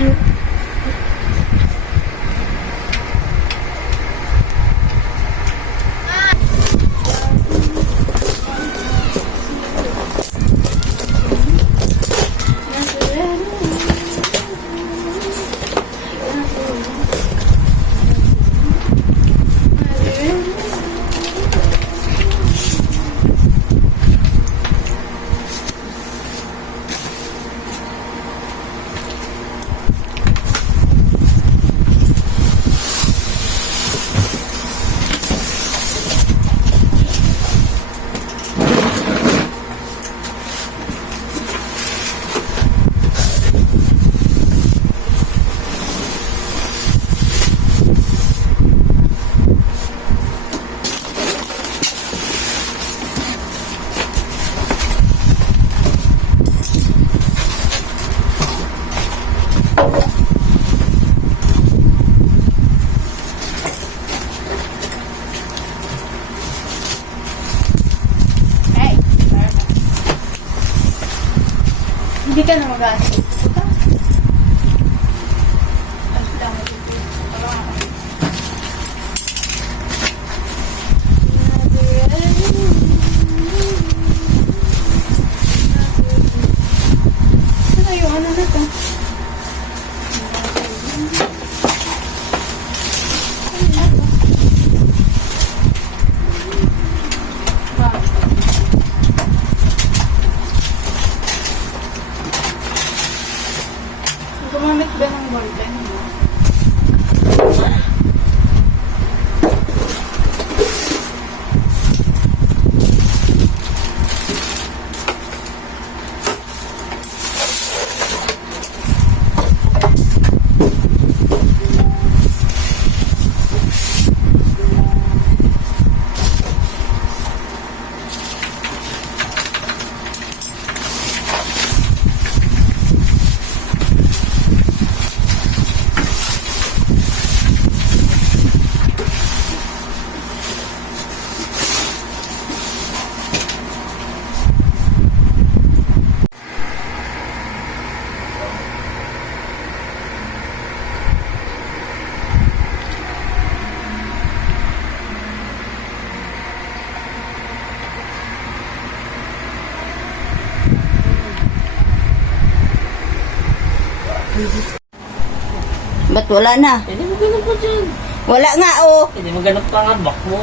tissue. Hindi ka na mag-aasal. Ano yung ano na ito? Gumamit ba ng golden? Ba't wala na? Hindi mo ganap pa dyan. Wala nga oh. Hindi mo ganap pa nga, back mo.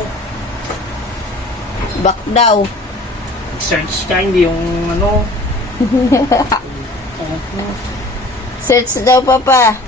Back daw. Search ka, hindi yung ano. Search daw papa.